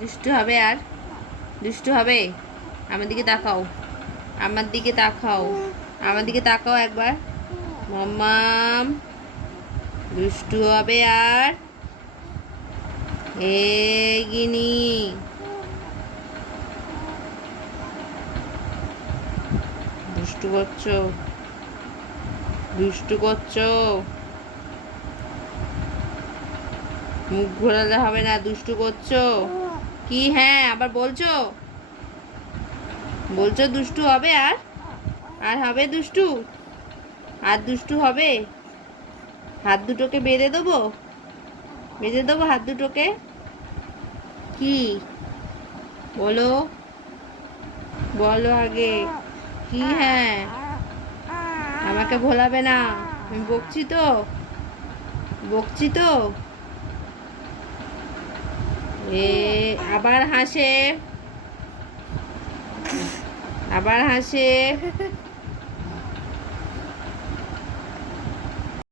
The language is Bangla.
দুষ্টু হবে আর দুষ্টু হবে। আমার দিকে তাকাও, আমার দিকে তাকাও, আমার দিকে তাকাও একবার। মাম্মাম দুষ্টু হবে আর এই গিনি দুষ্টু করছো, দুষ্টু করছো। মুখ ঘোরালে হবে না, দুষ্টু করছো কি? হ্যাঁ আবার বলছো, বলছো দুষ্টু হবে আর আর হবে দুষ্টু, আর দুষ্টু হবে। হাত দুটোকে বেঁধে দেবো, বেঁধে দেবো হাত দুটোকে। কি বলো, বলো আগে কি? হ্যাঁ আমাকে ভোলাবে না, আমি বকছি তো, বকছি তো। এ আবার হাসে, আবার হাসে।